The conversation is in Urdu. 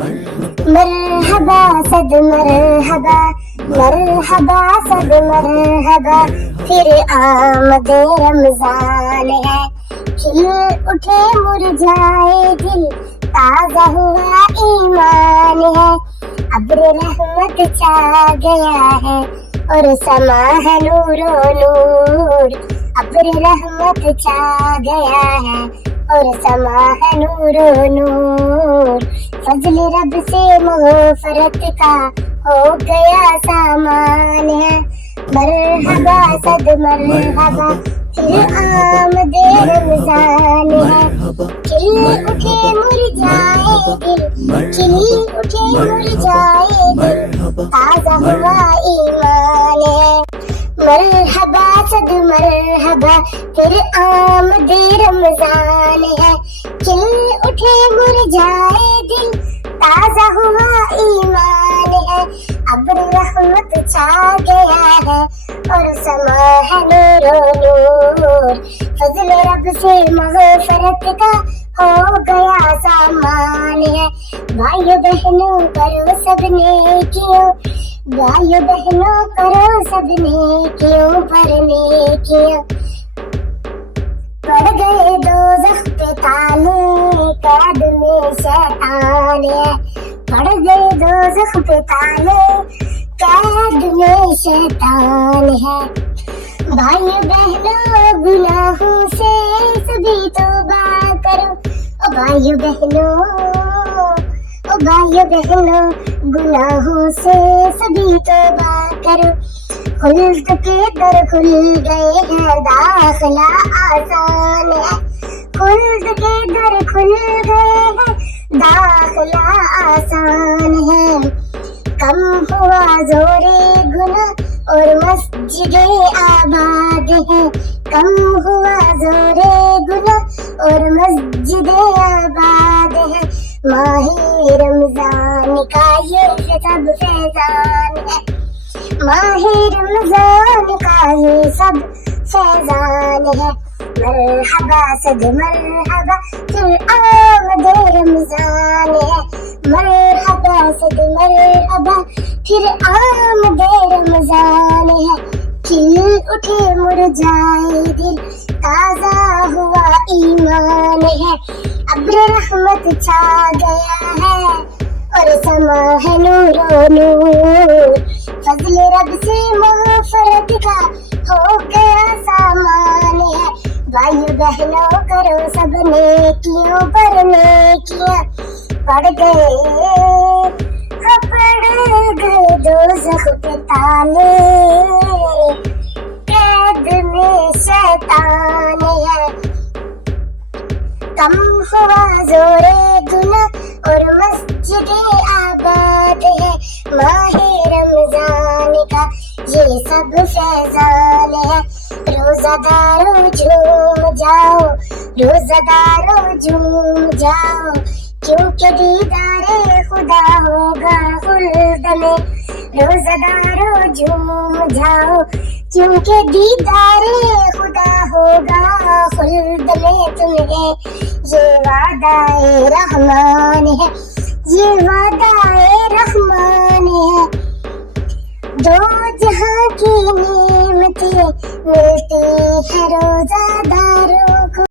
مرحبا صد مرحبا، مرحبا صد مرحبا، پھر آمد رمضان ہے، کھل اٹھے مرجھائے دل، تازہ ہوا ایمان ہے، ابر رحمت چھا گیا ہے اور سما ہے نور و نور، ابر رحمت چھا گیا ہے اور سما ہے نور و نور، فضل رب سے مغفرت کا ہو گیا سامان ہے، مرحبا صد مرحبا، پھر آمد رمضان ہے، کھل اٹھے مرجھائے دل، کھل اٹھے مرجھائے دل، تازہ ہوا ایمان ہے، مرحبا صد مرحبا، پھر آمد رمضان ہے، کھل اٹھے مرجھائے دل، تازہ ہوا ایمان ہے، ابر رحمت چھا گیا ہے اور سما ہے نور و نور، فضل رب سے مغفرت کا ہو گیا سامان ہے، بھائیو بہنوں کرو سب نیکیوں، بھائیو بہنوں کرو سب نیکیوں پر نیکیاں، پڑ گئے دوزخ پہ تالے، قید میں شیطان ہے، پڑ گئے دوزخ پہ تالے، قید میں شیطان ہے، بھائی بہنوں گناہوں سے سبھی توبہ کرو، او بھائی بہنوں، او بھائی بہنوں گناہوں سے سبھی توبہ کرو، خلد کے در کھل گئے ہیں، داخلہ آسان ہے، خلد کے در کھل گئے ہیں، داخلہ آسان ہے، کم ہوا زور گناہ اور مسجدیں آباد ہیں، کم ہوا زور گناہ اور مسجدیں آباد ہیں، ماہ رمضان کا یہ سب فیضان ہے، ماہ رمضان کا یہ سب فیضان ہے، مرحبا صد مرحبا، پھر آمد رمضان ہے، مرحبا صد مرحبا، پھر آمد رمضان ہے، کھل اٹھے مرجھائے دل، تازہ ہوا ایمان ہے، ابر رحمت چھا گیا ہے اور سما ہے نور و نور، فضل رب سے مغفرت کا ہو گیا سامان ہے، بھائی بہنوں کرو سب نیکیوں پر نیکیاں، پڑ گئے دوزخ پہ تالے، قید میں شیطان ہے، کم ہوا زور گناہ اور مسجدیں آباد ہے، ماہ رمضان کا یہ سب فیضان ہے، روزہ دارو جھوم جاؤ، روزہ دارو جھوم جاؤ، کیونکہ دیدار خدا ہوگا خلد میں، روزہ دارو جھوم جاؤ، کیونکہ دیدار خدا ہوگا خلد میں تمہیں، یہ وعدہ رحمان ہے، یہ وعدہ رحمان ہے، دو جہاں کی نعمتیں ملتی ہے روزہ داروں